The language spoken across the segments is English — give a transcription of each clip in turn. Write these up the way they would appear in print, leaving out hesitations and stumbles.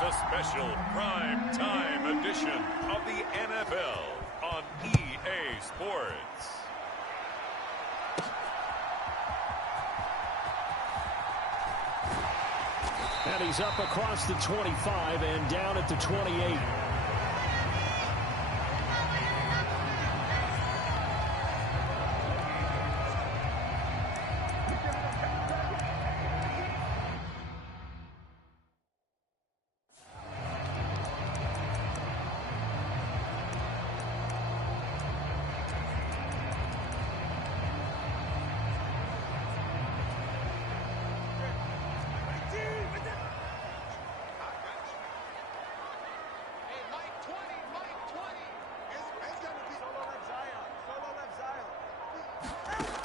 It's a special prime time edition of the NFL on EA Sports. And he's up across the 25 and down at the 28.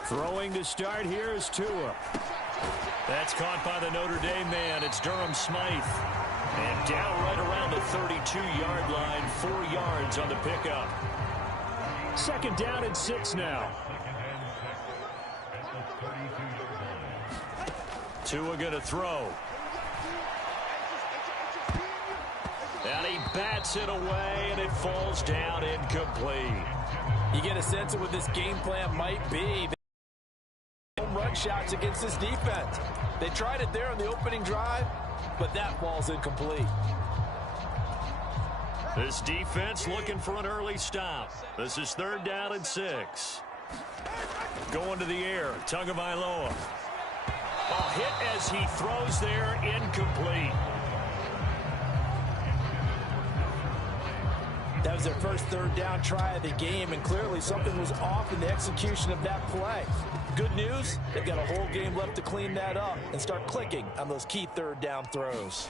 Throwing to start here is Tua. That's caught by the Notre Dame man. It's Durham Smythe. And down right around the 32-yard line, 4 yards on the pickup. Second down and 6 now. Tua going to throw. And he bats it away, and it falls down incomplete. You get a sense of what this game plan might be. Home run shots against this defense. They tried it there on the opening drive, but that ball's incomplete. This defense looking for an early stop. This is third down and 6. Going to the air, Tagovailoa. A hit as he throws there, incomplete. That was their first third down try of the game, and clearly something was off in the execution of that play. Good news, they've got a whole game left to clean that up and start clicking on those key third down throws.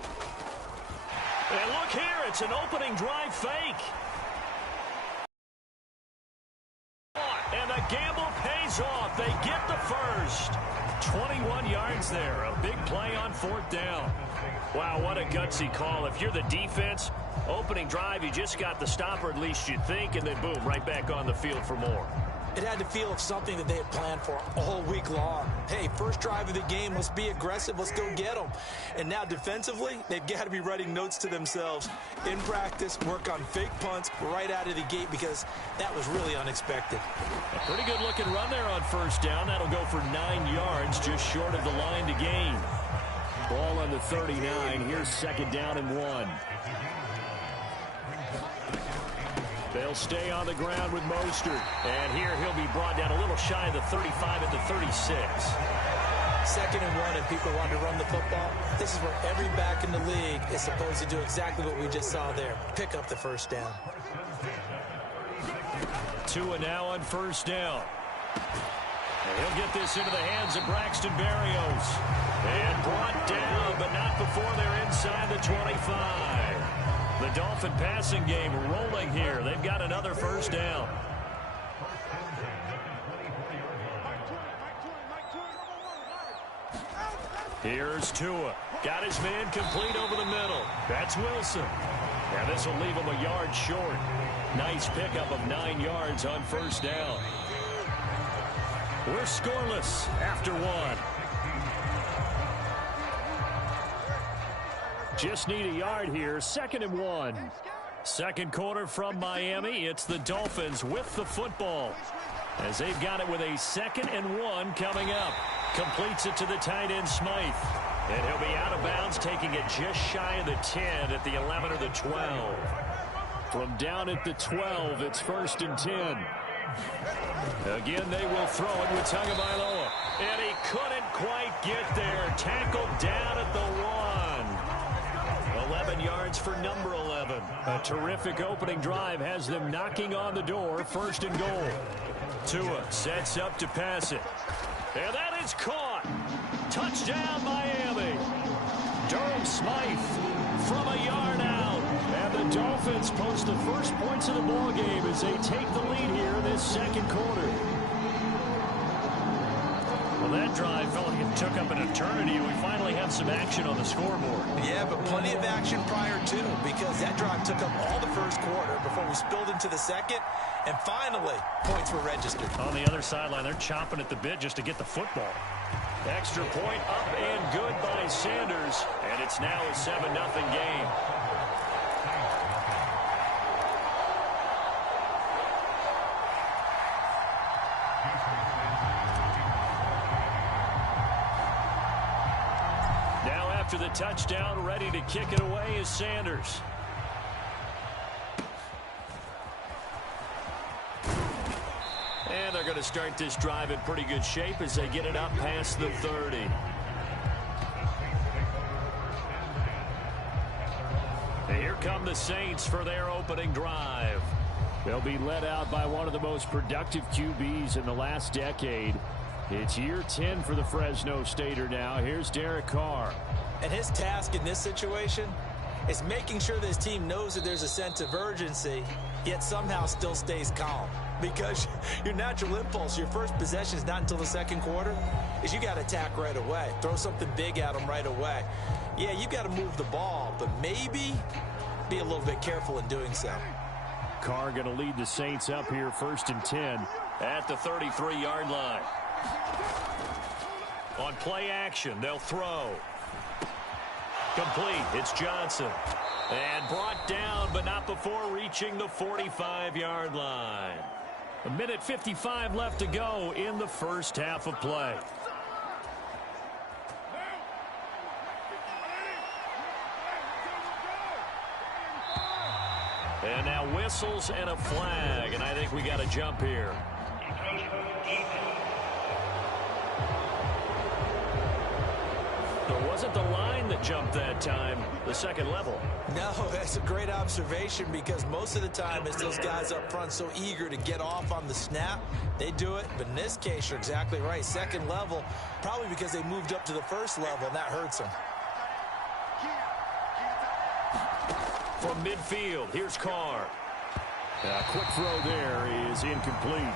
And look here, it's an opening drive fake. And the gamble pays off. They get the first. 21 yards there, a big play on fourth down. Wow, what a gutsy call. If you're the defense, opening drive, you just got the stop, or at least you think, and then boom, right back on the field for more. It had to feel of something that they had planned for all week long. Hey, first drive of the game, let's be aggressive, let's go get them. And now defensively, they've got to be writing notes to themselves. In practice, work on fake punts right out of the gate, because that was really unexpected. A pretty good looking run there on first down. That'll go for 9 yards, just short of the line to gain. Ball on the 39. Here's second down and 1. They'll stay on the ground with Mostert. And here he'll be brought down a little shy of the 35 at the 36. Second and 1, and people want to run the football. This is where every back in the league is supposed to do exactly what we just saw there. Pick up the first down. Tua now on first down. And he'll get this into the hands of Braxton Berrios. And brought down, but not before they're inside the 25. The Dolphin passing game rolling here. They've got another first down. Here's Tua. Got his man complete over the middle. That's Wilson. Now this will leave him a yard short. Nice pickup of 9 yards on first down. We're scoreless after 1. Just need a yard here. Second and 1. Second quarter from Miami. It's the Dolphins with the football, as they've got it with a second and 1 coming up. Completes it to the tight end, Smythe. And he'll be out of bounds, taking it just shy of the 10 at the 11 or the 12. From down at the 12, it's first and 10. Again, they will throw it with Tagovailoa. And he couldn't quite get there. Tackled down at the 1. 11 yards for number 11. A terrific opening drive has them knocking on the door. First and goal. Tua sets up to pass it. And that is caught. Touchdown, Miami. Durham Smythe from a yard out. And the Dolphins post the first points of the ball game as they take the lead here in this second quarter. Well, that drive felt like it took up an eternity, and we finally have some action on the scoreboard. Yeah, but plenty of action prior to, because that drive took up all the first quarter before we spilled into the second, and finally, points were registered. On the other sideline, they're chomping at the bit just to get the football. Extra point up and good by Sanders, and it's now a 7-0 game. Now after the touchdown, ready to kick it away is Sanders. And they're going to start this drive in pretty good shape as they get it up past the 30. And here come the Saints for their opening drive. They'll be led out by one of the most productive QBs in the last decade. It's year 10 for the Fresno Stater now. Here's Derek Carr. And his task in this situation is making sure that his team knows that there's a sense of urgency, yet somehow still stays calm. Because your natural impulse, your first possession is not until the second quarter, is you got to attack right away. Throw something big at them right away. Yeah, you got to move the ball, but maybe be a little bit careful in doing so. Carr going to lead the Saints up here 1st and 10 at the 33-yard line. On play action, they'll throw. Complete. It's Johnson. And brought down, but not before reaching the 45-yard line. 1:55 left to go in the first half of play. And now whistles and a flag, and I think we got a jump here. It wasn't the line that jumped that time, the second level. No, that's a great observation because most of the time it's those guys up front so eager to get off on the snap. They do it, but in this case, you're exactly right. Second level, probably because they moved up to the first level, and that hurts them. From midfield, here's Carr. A quick throw there is incomplete.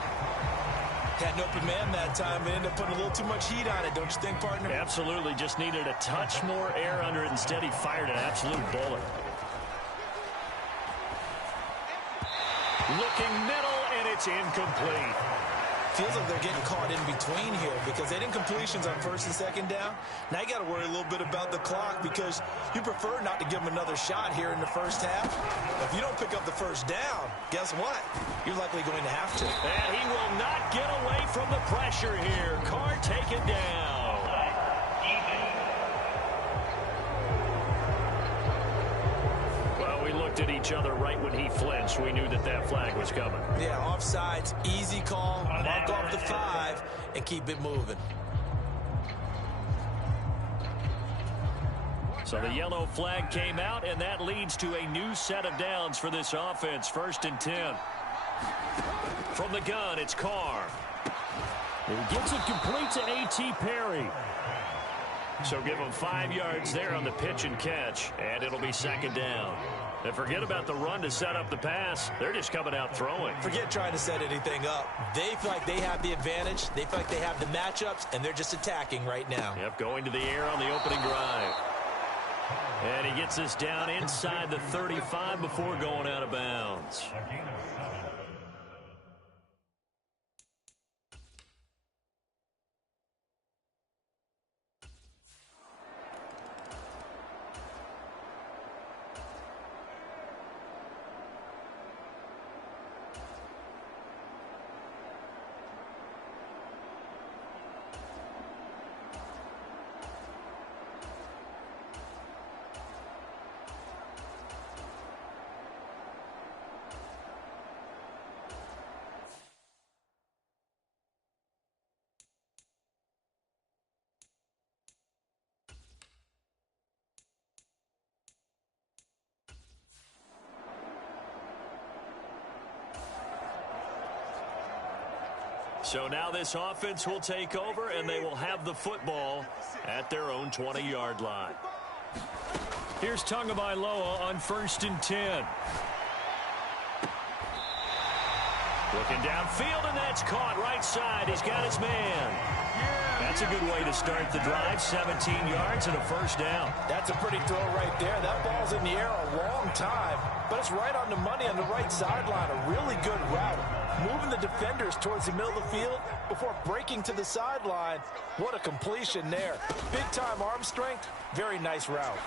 Had an open man that time and ended up putting a little too much heat on it, don't you think, partner? Absolutely, just needed a touch more air under it. Instead, he fired an absolute bullet. Looking middle, and it's incomplete. Feels like they're getting caught in between here because they didn't completions on 1st and 2nd down. Now you got to worry a little bit about the clock because you prefer not to give them another shot here in the first half. If you don't pick up the first down, guess what? You're likely going to have to. And he will not get away from the pressure here. Carr taken down. Well, we looked at each other right when he flinched. We knew that that flag was coming. Yeah, offsides, easy call, mark off the 5, and keep it moving. So the yellow flag came out, and that leads to a new set of downs for this offense. 1st and 10. From the gun, it's Carr. He gets it complete to A.T. Perry. So give him 5 yards there on the pitch and catch, and it'll be 2nd down. And forget about the run to set up the pass. They're just coming out throwing. Forget trying to set anything up. They feel like they have the advantage. They feel like they have the matchups, and they're just attacking right now. Yep, going to the air on the opening drive. And he gets this down inside the 35 before going out of bounds. So now this offense will take over, and they will have the football at their own 20-yard line. Here's Tagovailoa on 1st and 10. Looking downfield, and that's caught right side. He's got his man. That's a good way to start the drive. 17 yards and a 1st down. That's a pretty throw right there. That ball's in the air a long time, but it's right on the money on the right sideline. A really good route. moving the defenders towards the middle of the field before breaking to the sideline. What a completion there. Big-time arm strength. Very nice route.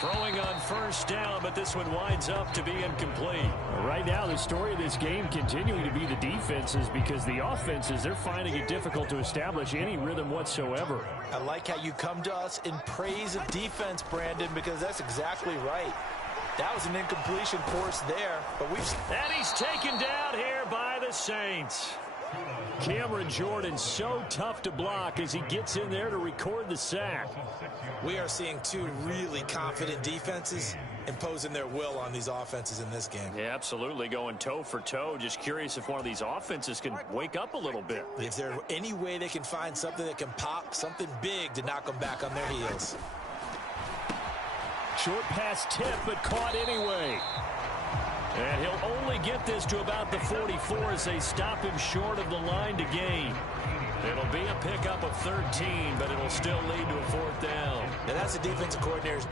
Throwing on first down, but this one winds up to be incomplete. Right now, the story of this game continuing to be the defenses, because the offenses, they're finding it difficult to establish any rhythm whatsoever. I like how you come to us in praise of defense, Brandon, because that's exactly right. That was an incompletion force there, but we've... And he's taken down here by the Saints. Cameron Jordan so tough to block as he gets in there to record the sack. We are seeing two really confident defenses imposing their will on these offenses in this game. Yeah, absolutely, going toe for toe. Just curious if one of these offenses can wake up a little bit. If there's any way they can find something that can pop, something big to knock them back on their heels. Short pass tip, but caught anyway. And he'll only get this to about the 44 as they stop him short of the line to gain. It'll be a pickup of 13, but it'll still lead to a fourth down. Now that's the defensive coordinator's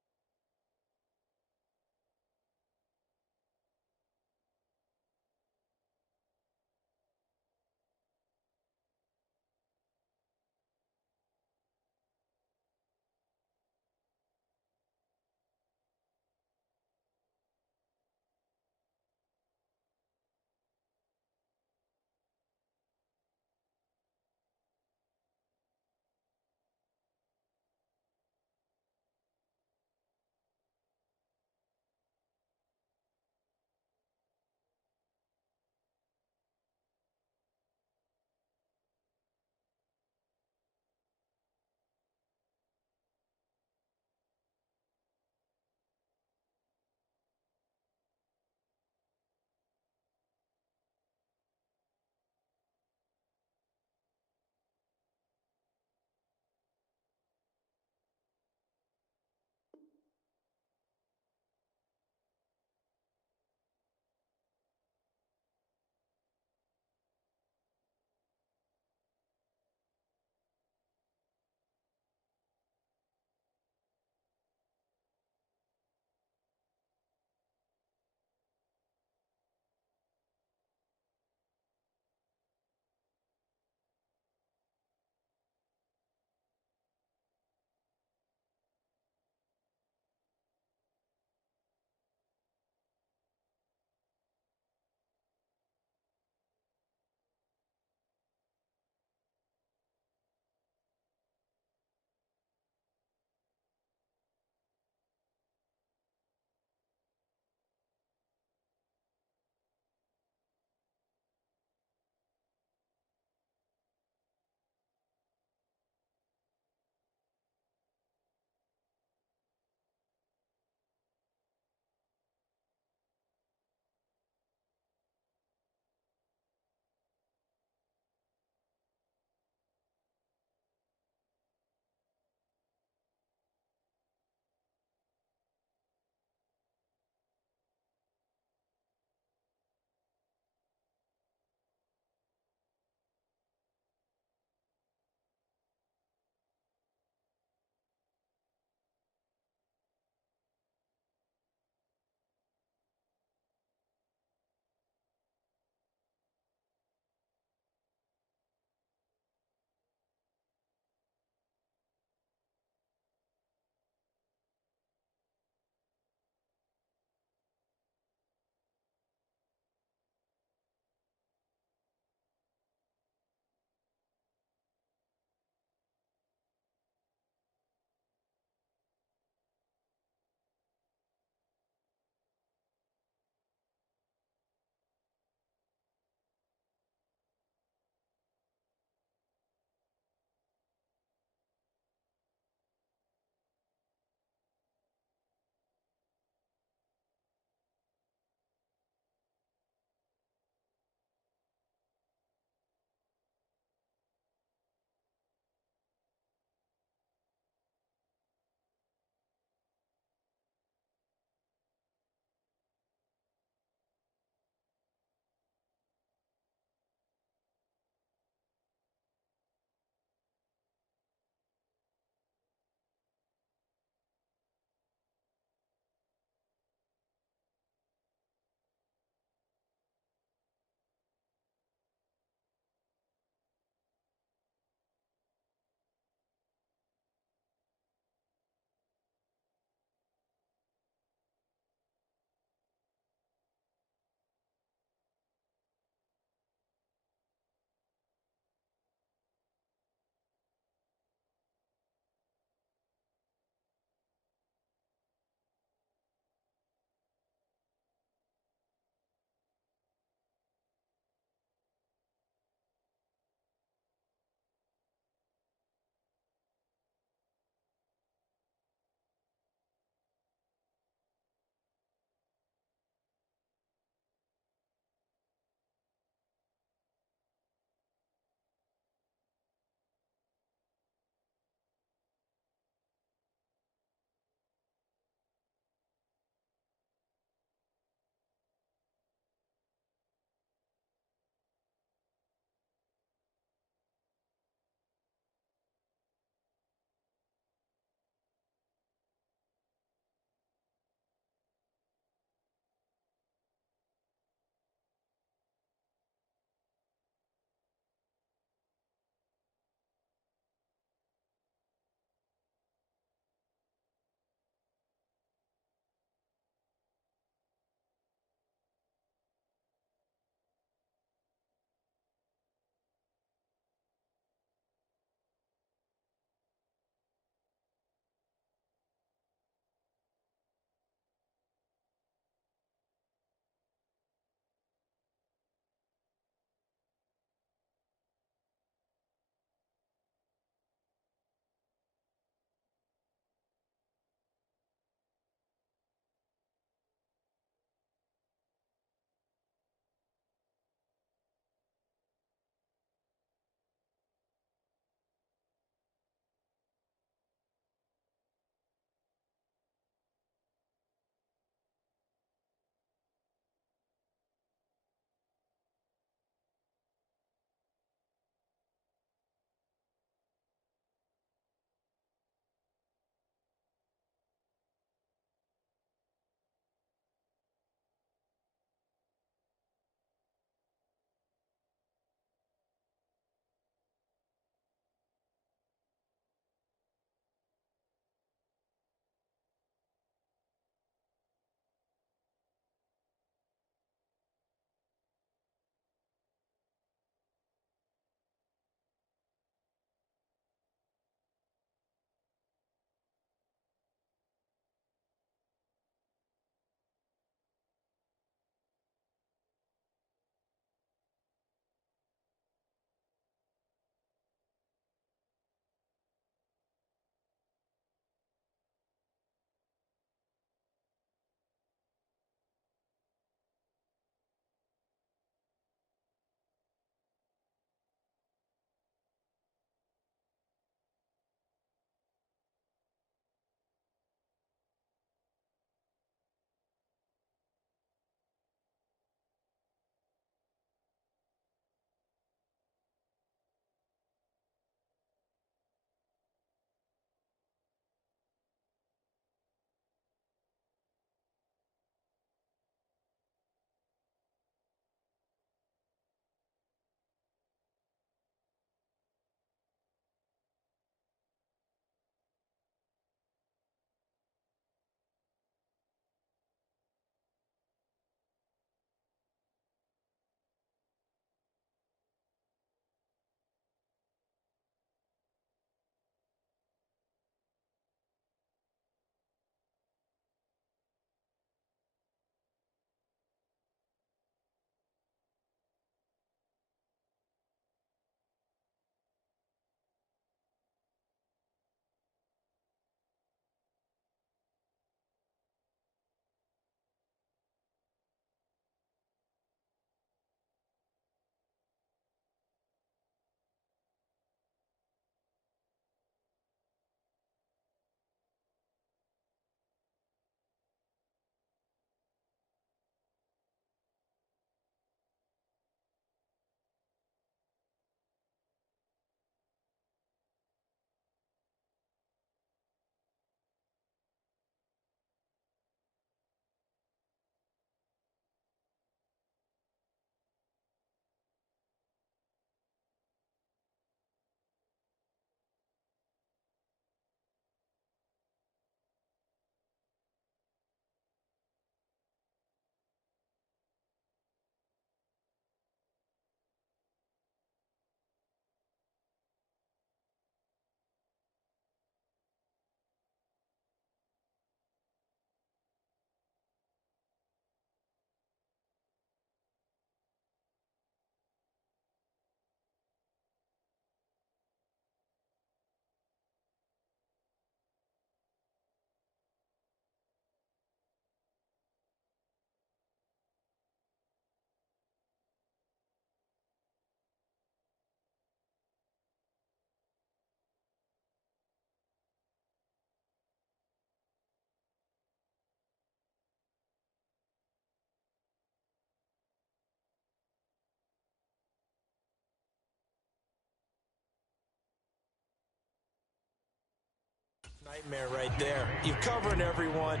Nightmare right there. You're covering everyone,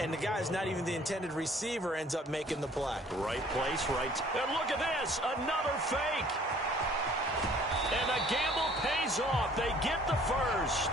and the guy's not even the intended receiver ends up making the play. Right place, right. And look at this, another fake. And the gamble pays off. They get the first.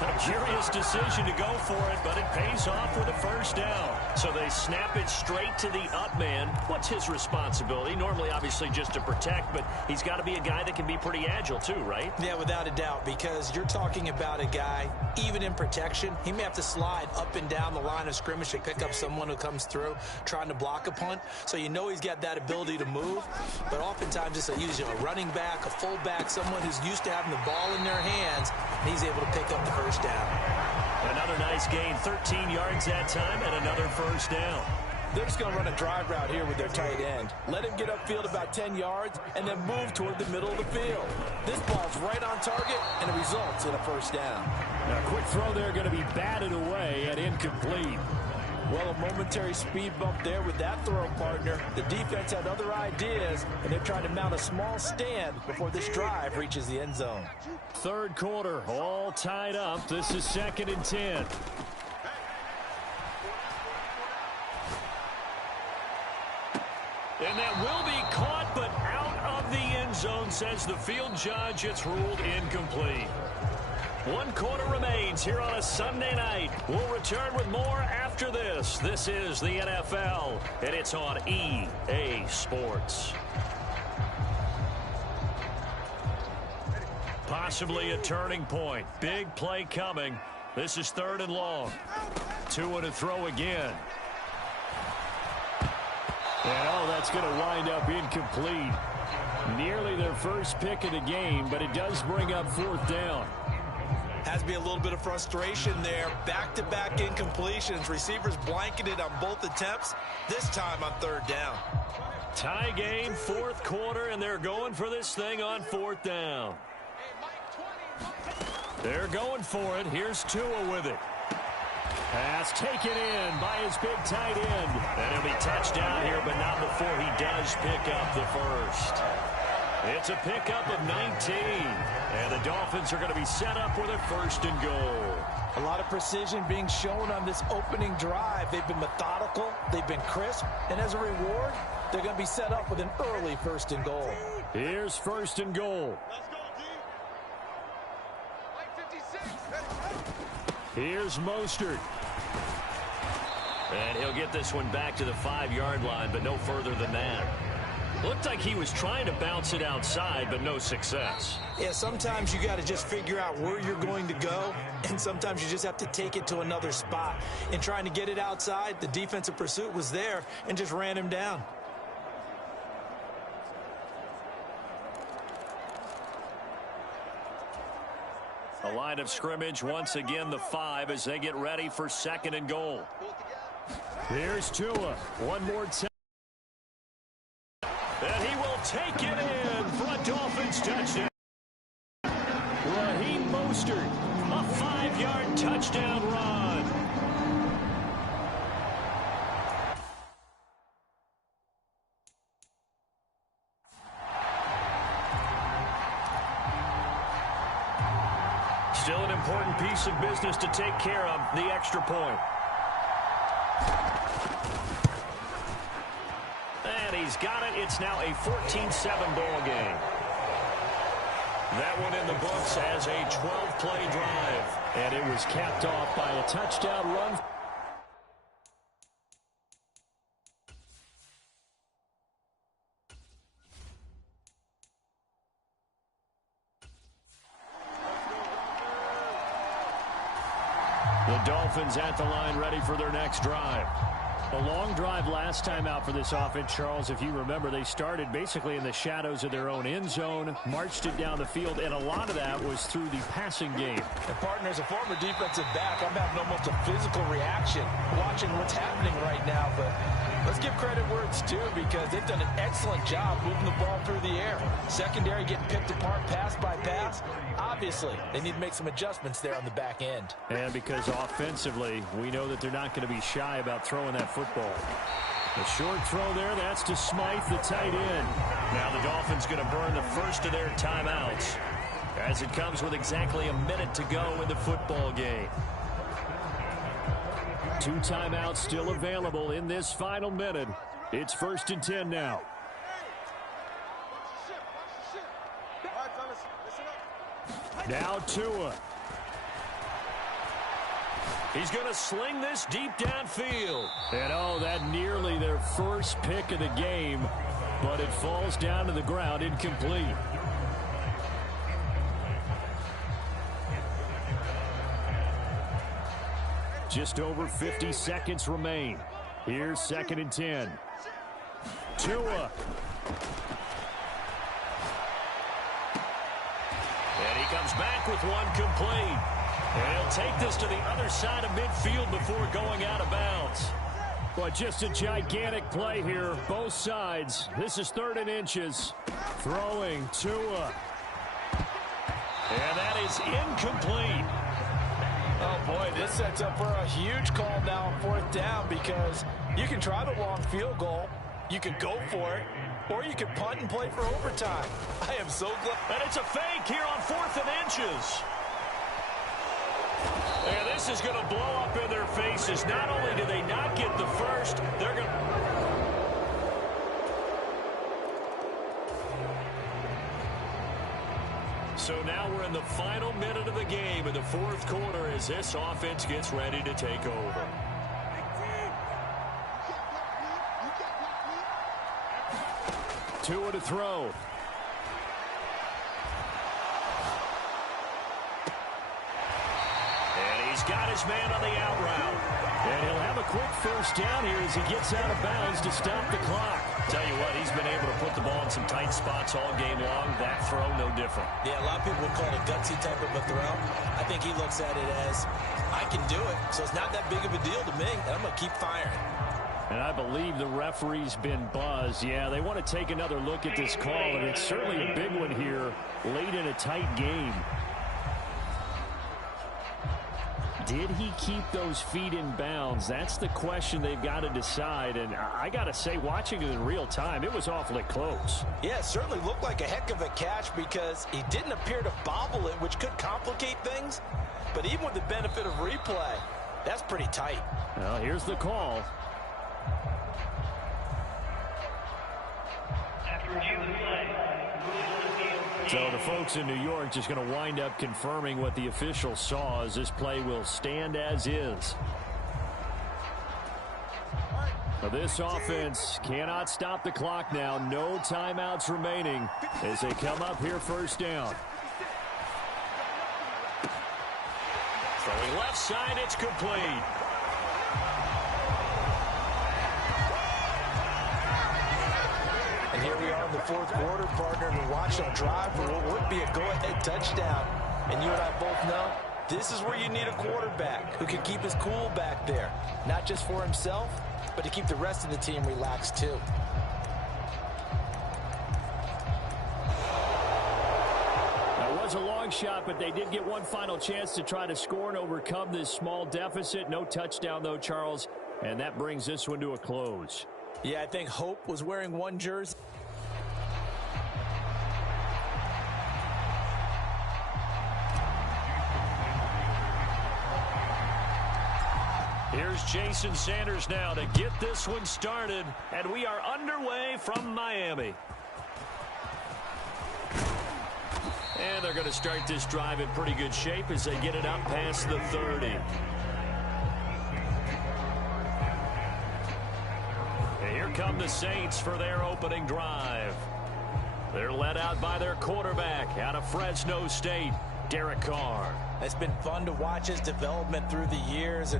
A curious decision to go for it, but it pays off with a first down. So they snap it straight to the up man. What's his responsibility? Normally, obviously, just to protect, but he's got to be a guy that can be pretty agile too, right? Yeah, without a doubt, because you're talking about a guy, even in protection, he may have to slide up and down the line of scrimmage to pick up someone who comes through trying to block a punt. So you know he's got that ability to move, but oftentimes it's a running back, a fullback, someone who's used to having the ball in their hands, and he's able to pick up the first down. Another nice gain, 13 yards that time, and another first down. They're just going to run a drive route here with their tight end. Let him get upfield about 10 yards and then move toward the middle of the field. This ball's right on target, and it results in a first down. Now, quick throw there going to be batted away and incomplete. Well, a momentary speed bump there with that throw, partner. The defense had other ideas, and they're trying to mount a small stand before this drive reaches the end zone. Third quarter, all tied up. This is 2nd and 10. And that will be caught, but out of the end zone, says the field judge. It's ruled incomplete. 1 quarter remains here on a Sunday night. We'll return with more after this. This is the NFL, and it's on EA Sports. Possibly a turning point. Big play coming. This is 3rd and long. Tua to throw again. And that's going to wind up incomplete. Nearly their first pick of the game, but it does bring up 4th down. Has to be a little bit of frustration there. Back-to-back incompletions. Receivers blanketed on both attempts, this time on 3rd down. Tie game, 4th quarter, and they're going for this thing on 4th down. They're going for it. Here's Tua with it. Pass taken in by his big tight end. And he'll be touchdown here, but not before he does pick up the first. It's a pickup of 19. And the Dolphins are going to be set up with a 1st and goal. A lot of precision being shown on this opening drive. They've been methodical. They've been crisp. And as a reward, they're going to be set up with an early 1st and goal. Here's 1st and goal. Here's Mostert. And he'll get this one back to the 5-yard line, but no further than that. Looked like he was trying to bounce it outside, but no success. Yeah, sometimes you got to just figure out where you're going to go, and sometimes you just have to take it to another spot. In trying to get it outside, the defensive pursuit was there and just ran him down. A line of scrimmage, once again the 5 as they get ready for 2nd and goal. Here's Tua. One more time. And he will take it in for a Dolphins touchdown. Raheem Mostert, a 5-yard touchdown run. Still an important piece of business to take care of, the extra point. And he's got it. It's now a 14-7 ball game. That one in the books as a 12-play drive. And it was capped off by a touchdown run. The Dolphins at the line ready for their next drive. A long drive last time out for this offense, Charles. If you remember, they started basically in the shadows of their own end zone, marched it down the field, and a lot of that was through the passing game. And partner, as a former defensive back, I'm having almost a physical reaction watching what's happening right now. But let's give credit where it's due, because they've done an excellent job moving the ball through the air. Secondary getting picked apart pass by pass. Obviously, they need to make some adjustments there on the back end. And because offensively, we know that they're not going to be shy about throwing that football. A short throw there, that's to Smythe, the tight end. Now the Dolphins going to burn the first of their timeouts as it comes with exactly a minute to go in the football game. 2 timeouts still available in this final minute. It's 1st and 10 now. Now Tua. He's going to sling this deep downfield. And oh, that nearly their first pick of the game, but it falls down to the ground incomplete. Just over 50 seconds remain. Here's 2nd and 10. Tua. And he comes back with one complete. And he'll take this to the other side of midfield before going out of bounds. But just a gigantic play here, both sides. This is 3rd and inches. Throwing Tua. And that is incomplete. Oh, boy, this sets up for a huge call now on 4th down because you can try the long field goal, you can go for it, or you can punt and play for overtime. I am so glad. And it's a fake here on 4th and inches. And this is going to blow up in their faces. Not only do they not get the first, they're going to... So now we're in the final minute of the game in the 4th quarter as this offense gets ready to take over. Tua to throw. And he's got his man on the out route. And he'll have a quick first down here as he gets out of bounds to stop the clock. Tell you what, he's been able to put the ball in some tight spots all game long. That throw, no different. Yeah, a lot of people would call it a gutsy type of a throw. I think he looks at it as, I can do it, so it's not that big of a deal to me, and I'm going to keep firing. And I believe the referee's been buzzed. Yeah, they want to take another look at this call, and it's certainly a big one here late in a tight game. Did he keep those feet in bounds? That's the question they've got to decide. And I got to say, watching it in real time, it was awfully close. Yeah, it certainly looked like a heck of a catch because he didn't appear to bobble it, which could complicate things. But even with the benefit of replay, that's pretty tight. Well, here's the call. So the folks in New York just going to wind up confirming what the official saw as this play will stand as is. Now this offense cannot stop the clock now. No timeouts remaining as they come up here 1st down. Throwing left side, it's complete. And here we are in the 4th quarter, partner, and watch them drive for what would be a go-ahead touchdown. And you and I both know this is where you need a quarterback who can keep his cool back there, not just for himself, but to keep the rest of the team relaxed too. That was a long shot, but they did get one final chance to try to score and overcome this small deficit. No touchdown, though, Charles, and that brings this one to a close. Yeah, I think Hope was wearing one jersey. Here's Jason Sanders now to get this one started, and we are underway from Miami. And they're going to start this drive in pretty good shape as they get it up past the 30. Here come the Saints for their opening drive. They're led out by their quarterback out of Fresno State, Derek Carr. It's been fun to watch his development through the years.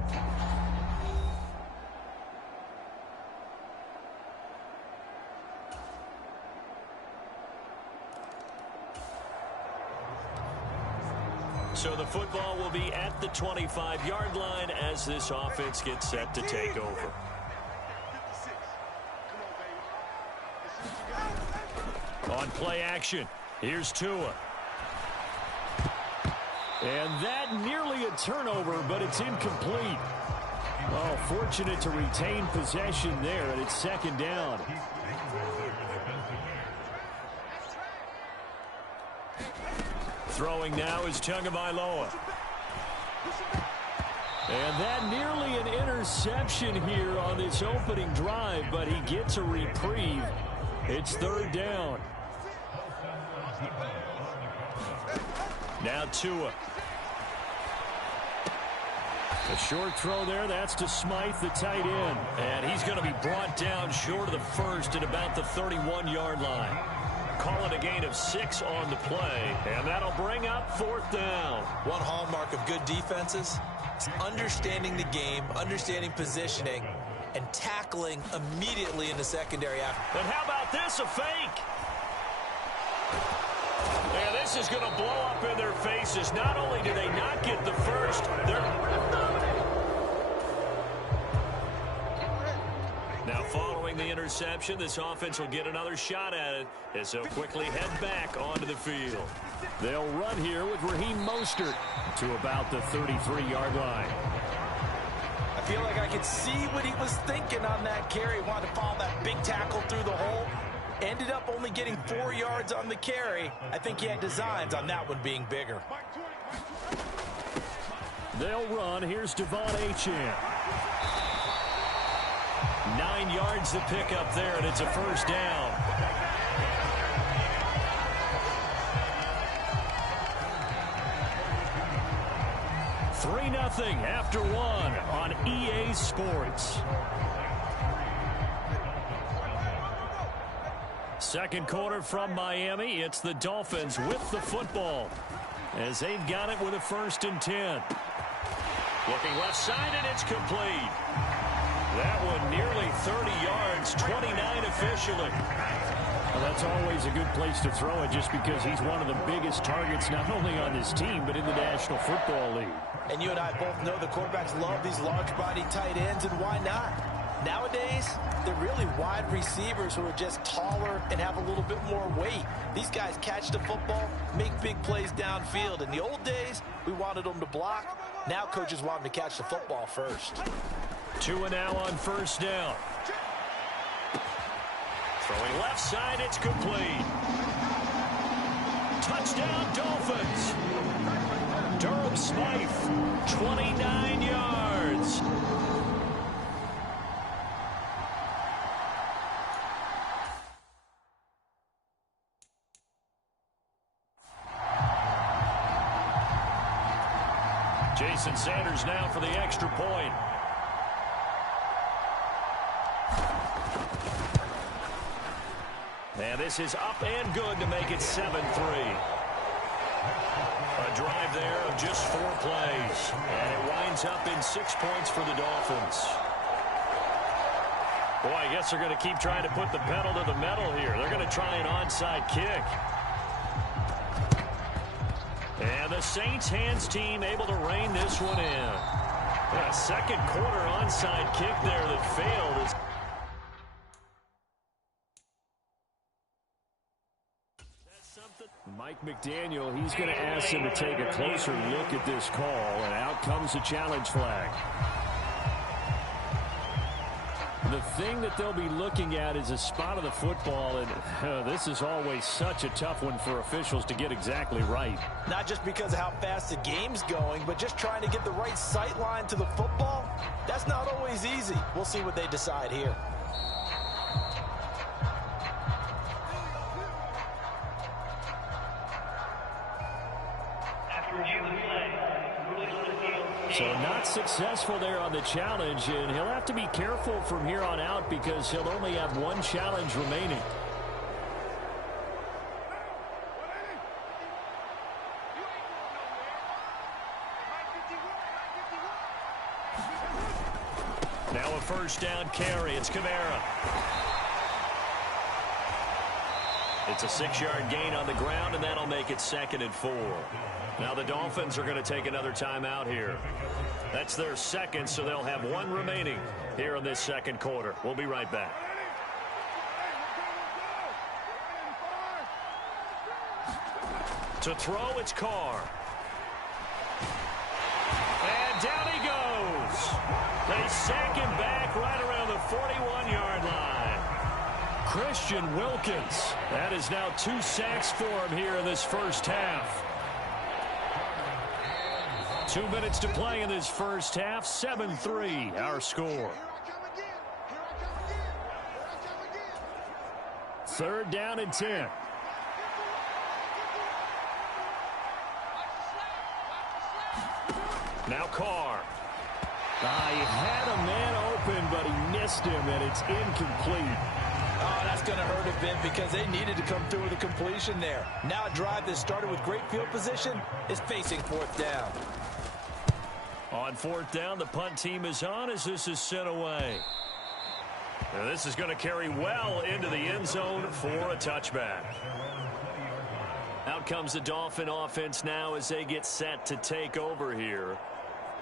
So the football will be at the 25-yard line as this offense gets set to take over. On play action, here's Tua. And that nearly a turnover, but it's incomplete. Oh, fortunate to retain possession there, and it's 2nd down. Throwing now is Tagovailoa. And that nearly an interception here on this opening drive, but he gets a reprieve. It's third down. Now Tua. A short throw there. That's to Smythe, the tight end. And he's going to be brought down short of the first at about the 31-yard line. Call it a gain of 6 on the play. And that'll bring up fourth down. One hallmark of good defenses is understanding the game, understanding positioning, and tackling immediately in the secondary after. And how about this, a fake? And this is going to blow up in their faces. Not only do they not get the first, now following the interception, this offense will get another shot at it as they'll quickly head back onto the field. They'll run here with Raheem Mostert to about the 33-yard line. I feel like I could see what he was thinking on that carry. Wanted to follow that big tackle through the hole. Ended up only getting 4 yards on the carry. I think he had designs on that one being bigger. They'll run. Here's Devon Achane. 9 yards to pick up there, and it's a first down. Three 0 after one on EA Sports. Second quarter from Miami. It's the Dolphins with the football as they've got it with a 1st and 10. Looking left side, and it's complete. That one nearly 30 yards, 29 officially. Well, that's always a good place to throw it just because he's one of the biggest targets not only on his team but in the National Football League. And you and I both know the quarterbacks love these large-body tight ends, and why not? Nowadays, they're really wide receivers who are just taller and have a little bit more weight. These guys catch the football, make big plays downfield. In the old days, we wanted them to block. Now coaches want them to catch the football first. Tua now on first down. Throwing left side, it's complete. Touchdown, Dolphins. Durham Smythe, 29 yards. Jason Sanders now for the extra point. And this is up and good to make it 7-3. A drive there of just 4 plays. And it winds up in 6 points for the Dolphins. Boy, I guess they're going to keep trying to put the pedal to the metal here. They're going to try an onside kick. And the Saints hands team able to rein this one in. A second quarter onside kick there that failed. Mike McDaniel, he's going to ask him to take a closer look at this call, and out comes the challenge flag. The thing that they'll be looking at is a spot of the football, and this is always such a tough one for officials to get exactly right. Not just because of how fast the game's going, but just trying to get the right sight line to the football. That's not always easy. We'll see what they decide here. So not successful there on the challenge, and he'll have to be careful from here on out because he'll only have 1 challenge remaining. Now a first down carry. It's Kamara. It's a 6-yard gain on the ground, and that'll make it 2nd and 4. Now the Dolphins are going to take another timeout here. That's their second, so they'll have 1 remaining here in this second quarter. We'll be right back. To throw, it's Carr. And down he goes. They sack him back right around the 41-yard line. Christian Wilkins. That is now 2 sacks for him here in this first half. 2 minutes to play in this first half. 7-3 our score. Third down and 10. Now Carr. He had a man open, but he missed him, and it's incomplete. Oh, that's going to hurt a bit because they needed to come through with a completion there. Now a drive that started with great field position is facing fourth down. On fourth down, the punt team is on as this is sent away. Now this is going to carry well into the end zone for a touchback. Out comes the Dolphin offense now as they get set to take over here.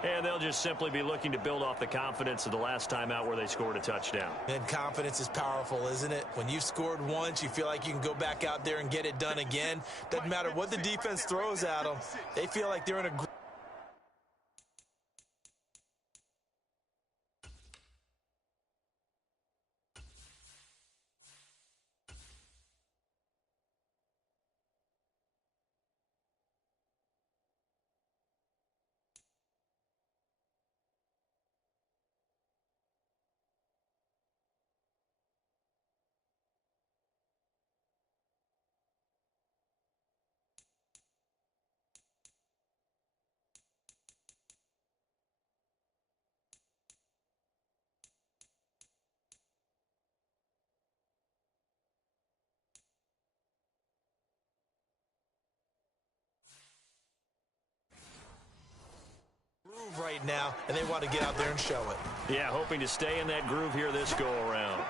And they'll just simply be looking to build off the confidence of the last time out where they scored a touchdown. And confidence is powerful, isn't it? When you've scored once, you feel like you can go back out there and get it done again. Doesn't matter what the defense throws at them. They feel like they're in a right now, and they want to get out there and show it. Yeah, hoping to stay in that groove here this go-around.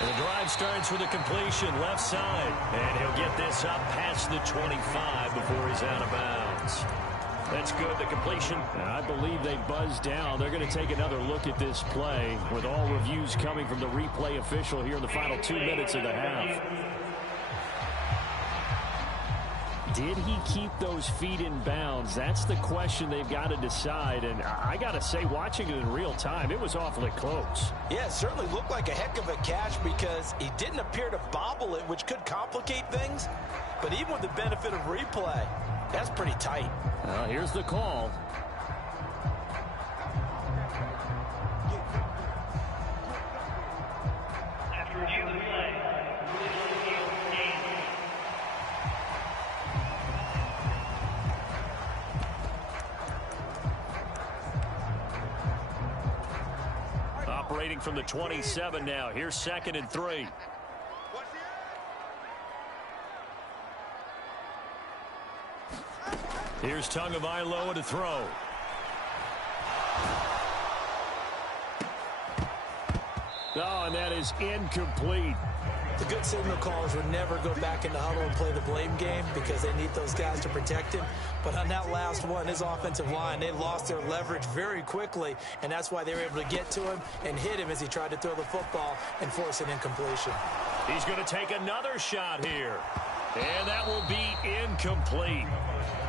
And the drive starts with a completion left side, and he'll get this up past the 25 before he's out of bounds. That's good, the completion. I believe they buzzed down. They're going to take another look at this play with all reviews coming from the replay official here in the final 2 minutes of the half. Did he keep those feet in bounds? That's the question they've got to decide. And I got to say, watching it in real time, it was awfully close. Yeah, it certainly looked like a heck of a catch because he didn't appear to bobble it, which could complicate things. But even with the benefit of replay, that's pretty tight. Well, here's the call. Operating from the 27 now. Here's 2nd and 3. Here's Tagovailoa to throw. Oh, and that is incomplete. The good signal callers would never go back in the huddle and play the blame game because they need those guys to protect him. But on that last one, his offensive line, they lost their leverage very quickly, and that's why they were able to get to him and hit him as he tried to throw the football and force an incompletion. He's going to take another shot here, and that will be incomplete.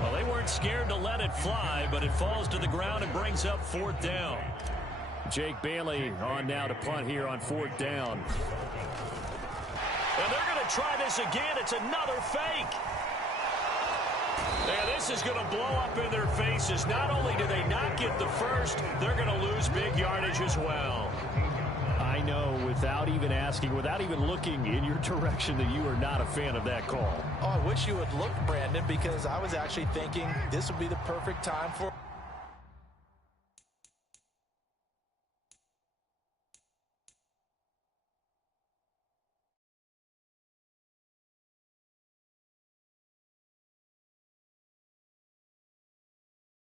Well, they weren't scared to let it fly, but it falls to the ground and brings up 4th down. Jake Bailey on now to punt here on 4th down. And they're going to try this again. It's another fake. And this is going to blow up in their faces. Not only do they not get the first, they're going to lose big yardage as well. I know, without even asking, without even looking in your direction, that you are not a fan of that call. Oh, I wish you would look, Brandon, because I was actually thinking this would be the perfect time for